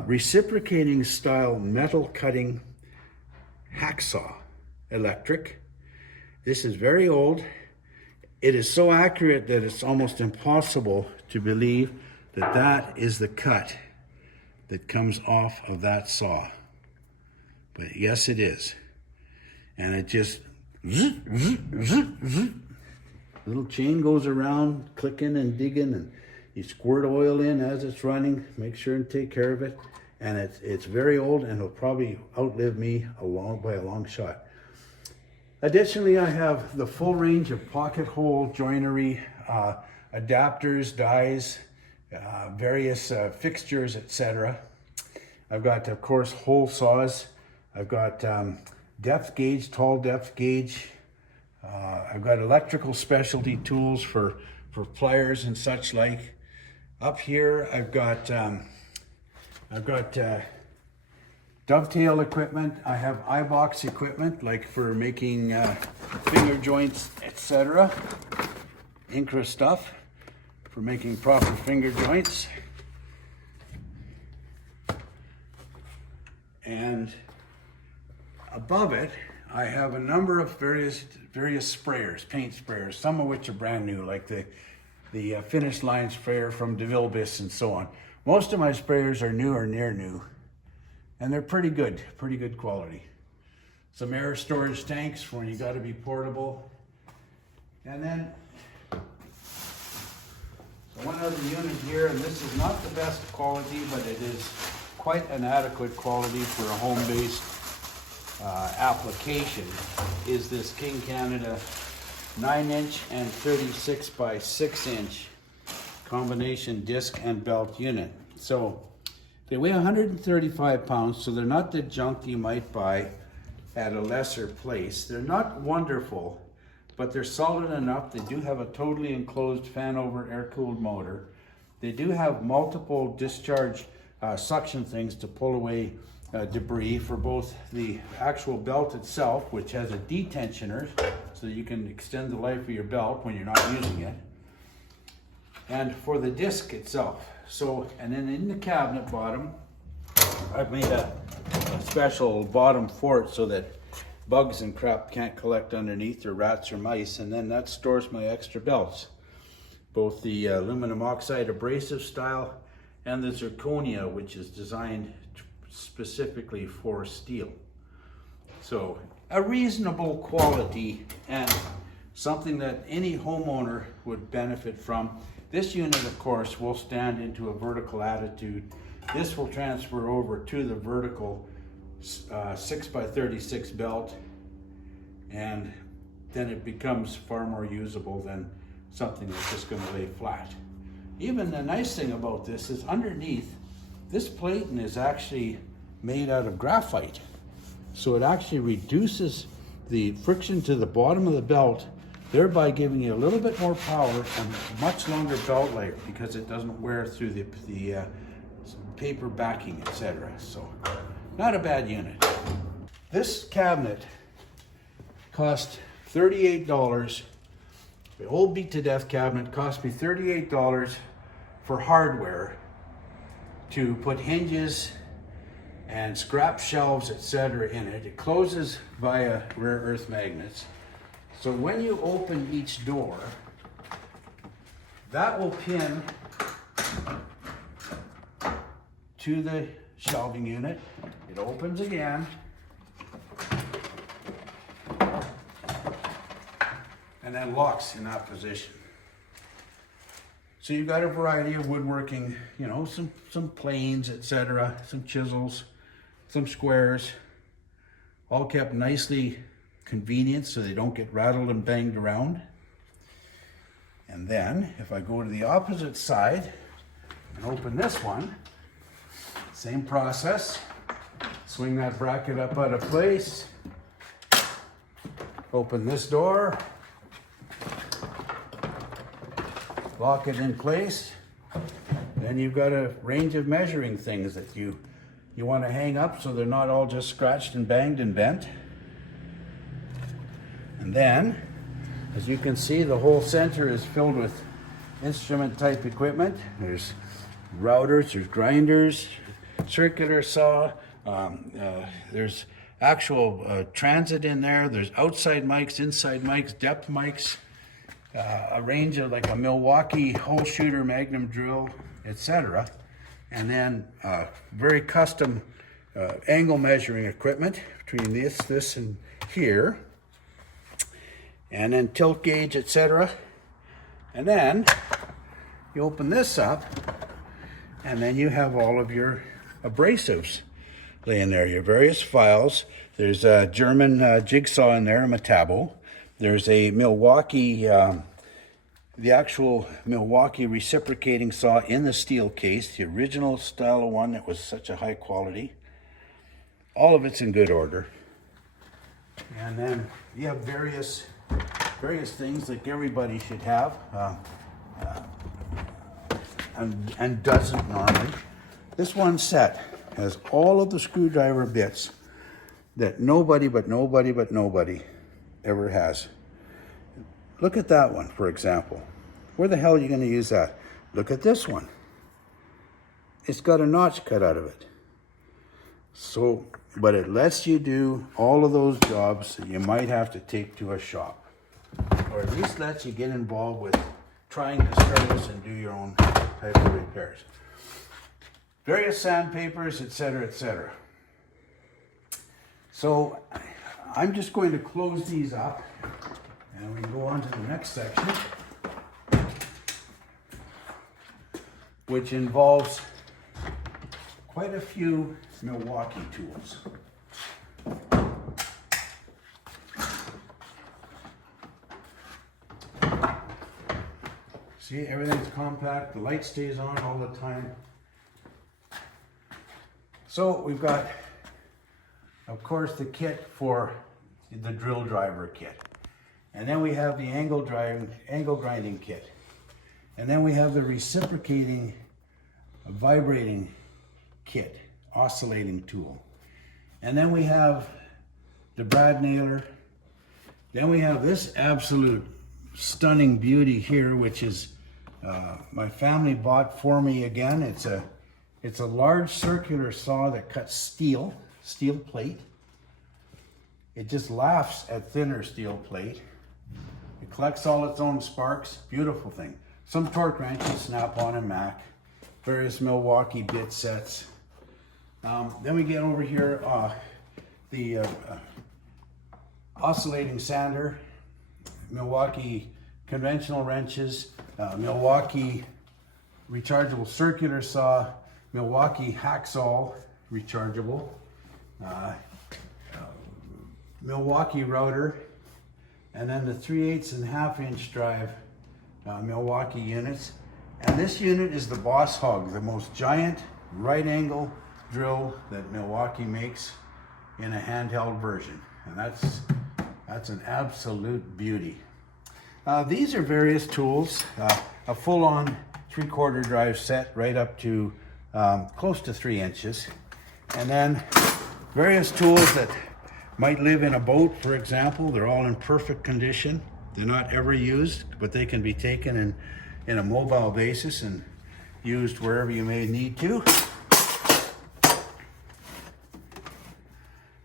reciprocating style metal cutting hacksaw, electric. This is very old. It is so accurate that it's almost impossible to believe that that is the cut that comes off of that saw. But yes, it is. And it just zzz, zzz, zzz, zzz. Little chain goes around, clicking and digging, and you squirt oil in as it's running. Make sure and take care of it. And it's very old, and it'll probably outlive me by a long shot. Additionally, I have the full range of pocket hole joinery, adapters, dies, various fixtures, etc. I've got, of course, hole saws. I've got depth gauge, tall depth gauge. I've got electrical specialty tools for pliers and such like. Up here, I've got dovetail equipment. I have eye-box equipment, like for making finger joints, etc. Incra stuff for making proper finger joints. And Above it, I have a number of various sprayers, paint sprayers, some of which are brand new, like the Finish Line sprayer from DeVille Bis and so on. Most of my sprayers are new or near new, and they're pretty good quality. Some air storage tanks for when you got to be portable. And then, so one other unit here, and this is not the best quality, but it is quite an adequate quality for a home-based application, is this King Canada 9-inch and 36 by 6-inch combination disc and belt unit. So they weigh 135 pounds, so they're not the junk you might buy at a lesser place. They're not wonderful, but they're solid enough. They do have a totally enclosed fan over air-cooled motor. They do have multiple discharge suction things to pull away debris for both the actual belt itself, which has a detensioner so that you can extend the life of your belt when you're not using it, and for the disc itself. So, and then in the cabinet bottom, I've made a special bottom for it so that bugs and crap can't collect underneath, or rats or mice, and then that stores my extra belts, both the aluminum oxide abrasive style and the zirconia, which is designed specifically for steel. So a reasonable quality and something that any homeowner would benefit from. This unit, of course, will stand into a vertical attitude. This will transfer over to the vertical 6 by 36 belt, and then it becomes far more usable than something that's just going to lay flat. Even the nice thing about this is underneath, this plating is actually made out of graphite. So it actually reduces the friction to the bottom of the belt, thereby giving you a little bit more power and much longer belt life because it doesn't wear through the paper backing, etc. So not a bad unit. This cabinet cost $38. The old beat to death cabinet cost me $38 for hardware to put hinges and scrap shelves, etc. in it. It closes via rare earth magnets. So when you open each door, that will pin to the shelving unit. It opens again, and then locks in that position. So you've got a variety of woodworking, you know, some planes, etc., some chisels, some squares, all kept nicely convenient so they don't get rattled and banged around. And then if I go to the opposite side and open this one, same process. Swing that bracket up out of place, open this door, lock it in place. Then you've got a range of measuring things that you want to hang up so they're not all just scratched and banged and bent. And then, as you can see, the whole center is filled with instrument type equipment. There's routers, there's grinders, circular saw, there's actual transit in there, there's outside mics, inside mics, depth mics, a range of like a Milwaukee hole shooter, magnum drill, etc. And then very custom angle measuring equipment between this and here. And then tilt gauge, etc. And then you open this up, and then you have all of your abrasives laying there, your various files. There's a German jigsaw in there, a Metabo. There's a Milwaukee, the actual Milwaukee reciprocating saw in the steel case, the original style of one that was such a high quality. All of it's in good order. And then you have various things like everybody should have, and doesn't normally. This one set has all of the screwdriver bits that nobody ever has. Look at that one, for example. Where the hell are you going to use that? Look at this one. It's got a notch cut out of it. So, but it lets you do all of those jobs that you might have to take to a shop, or at least lets you get involved with trying to service and do your own type of repairs. Various sandpapers, etc., etc. So I'm just going to close these up and we can go on to the next section, which involves quite a few Milwaukee tools. See, everything's compact, the light stays on all the time. So we've got, of course, the kit for the drill driver kit. And then we have the angle grinding kit. And then we have the reciprocating vibrating kit, oscillating tool. And then we have the brad nailer. Then we have this absolute stunning beauty here, which is my family bought for me again. It's a large circular saw that cuts steel plate. It just laughs at thinner steel plate. It collects all its own sparks. Beautiful thing. Some torque wrenches, Snap-on and Mac. Various Milwaukee bit sets. Then we get over here the oscillating sander, Milwaukee conventional wrenches, Milwaukee rechargeable circular saw, Milwaukee hacksaw rechargeable, Milwaukee router, and then the 3/8 and 1/2 inch drive Milwaukee units. And this unit is the Boss Hog, the most giant right angle drill that Milwaukee makes in a handheld version. And that's an absolute beauty. These are various tools, a full-on 3/4 drive set right up to close to 3 inches. And then various tools that might live in a boat, for example. They're all in perfect condition. They're not ever used, but they can be taken in a mobile basis and used wherever you may need to.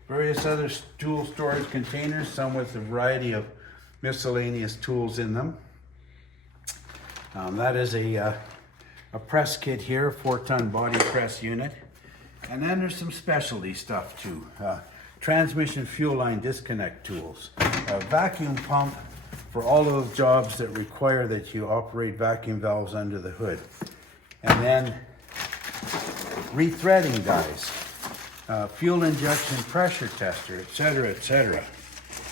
Various other tool storage containers, some with a variety of miscellaneous tools in them. That is a press kit here, 4-ton body press unit. And then there's some specialty stuff too. Transmission fuel line disconnect tools. A vacuum pump for all of those jobs that require that you operate vacuum valves under the hood. And then rethreading dies, fuel injection pressure tester, etc., etc.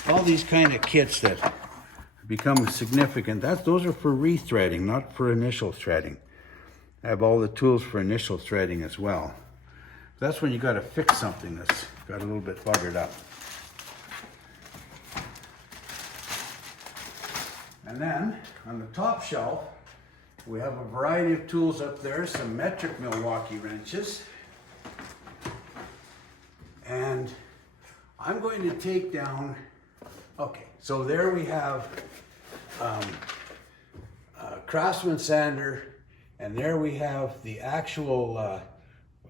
All these kind of kits that become significant, those are for rethreading, not for initial threading. I have all the tools for initial threading as well. That's when you got to fix something that's got a little bit buggered up. And then on the top shelf, we have a variety of tools up there, some metric Milwaukee wrenches. And I'm going to take down, okay, so there we have a Craftsman sander, and there we have the actual a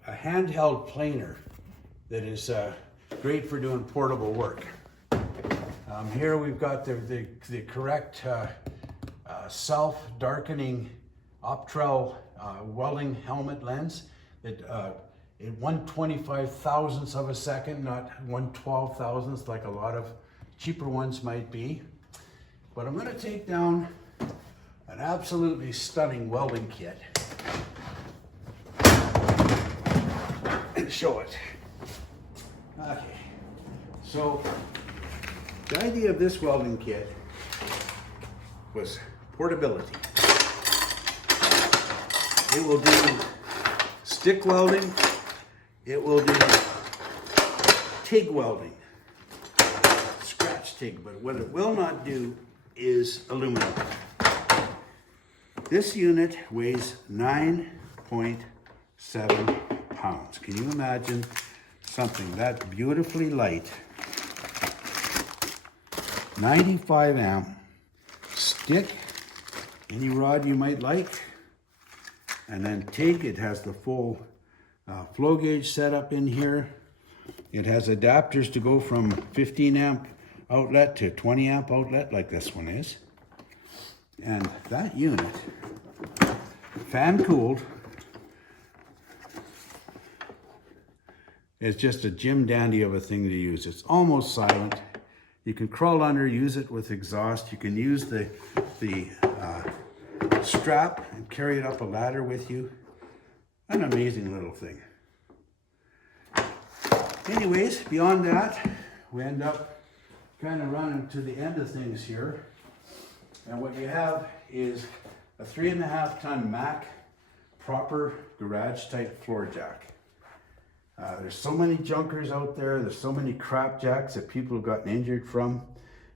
handheld planer that is great for doing portable work. Here we've got the correct self-darkening Optrel welding helmet lens. It 1/25,000th of a second, not 1/12,000th like a lot of cheaper ones might be. But I'm going to take down an absolutely stunning welding kit and show it. Okay, so the idea of this welding kit was portability. It will do stick welding, it will do TIG welding, scratch TIG, but what it will not do is aluminum. This unit weighs 9.7 pounds. Can you imagine something that beautifully light? 95 amp stick, any rod you might like, and then TIG. It has the full flow gauge setup in here, It has adapters to go from 15 amp outlet to 20 amp outlet like this one is. And that unit, fan cooled, is just a Jim Dandy of a thing to use. It's almost silent. You can crawl under, use it with exhaust. You can use the strap and carry it up a ladder with you. An amazing little thing. Anyways, beyond that, we end up kind of running to the end of things here. And what you have is a 3.5 ton Mac proper garage type floor jack. There's so many junkers out there. There's so many crap jacks that people have gotten injured from.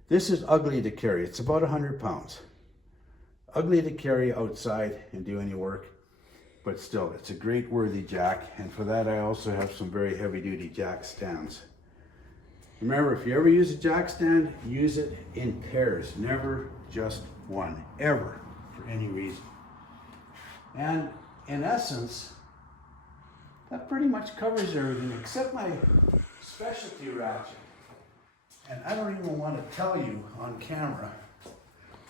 This is ugly to carry. It's about 100 pounds. Ugly to carry outside and do any work, but still, it's a great worthy jack. And for that, I also have some very heavy duty jack stands. Remember, if you ever use a jack stand, use it in pairs, never just one, ever, for any reason. And in essence, that pretty much covers everything except my specialty ratchet. And I don't even want to tell you on camera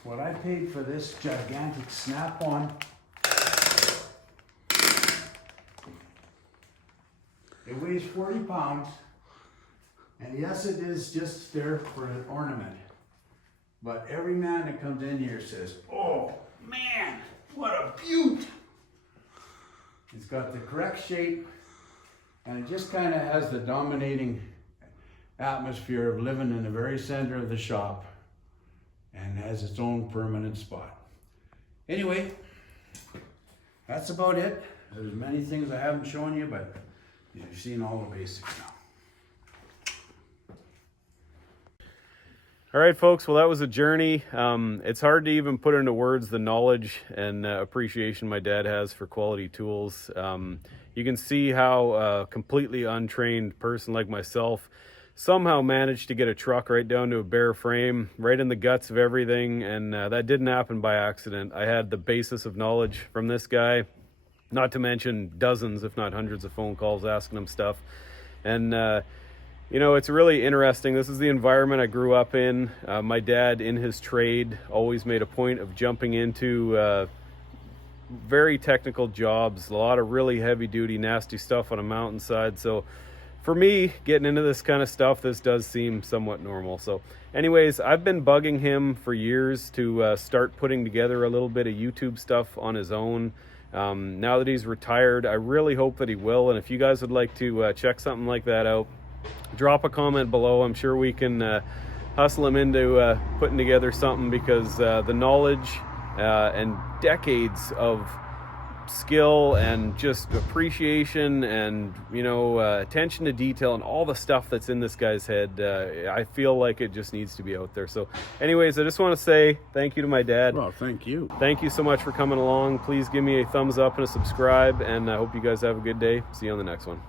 what I paid for this gigantic snap-on. It weighs 40 pounds. And yes, it is just there for an ornament. But every man that comes in here says, oh man, what a beaut! It's got the correct shape, and it just kind of has the dominating atmosphere of living in the very center of the shop and has its own permanent spot. Anyway, that's about it. There's many things I haven't shown you, but you've seen all the basics now. All right, folks, well, that was a journey. It's hard to even put into words the knowledge and appreciation my dad has for quality tools. You can see how a completely untrained person like myself somehow managed to get a truck right down to a bare frame, right in the guts of everything, and that didn't happen by accident. I had the basis of knowledge from this guy, not to mention dozens, if not hundreds of phone calls asking him stuff. And you know, it's really interesting. This is the environment I grew up in. My dad, in his trade, always made a point of jumping into very technical jobs, a lot of really heavy-duty, nasty stuff on a mountainside. So for me, getting into this kind of stuff, this does seem somewhat normal. So anyways, I've been bugging him for years to start putting together a little bit of YouTube stuff on his own. Now that he's retired, I really hope that he will. And if you guys would like to check something like that out, drop a comment below. I'm sure we can hustle him into putting together something, because the knowledge and decades of skill and just appreciation and, you know, attention to detail and all the stuff that's in this guy's head, I feel like it just needs to be out there. So anyways, I just want to say thank you to my dad. Well, thank you. Thank you so much for coming along. Please give me a thumbs up and a subscribe, and I hope you guys have a good day. See you on the next one.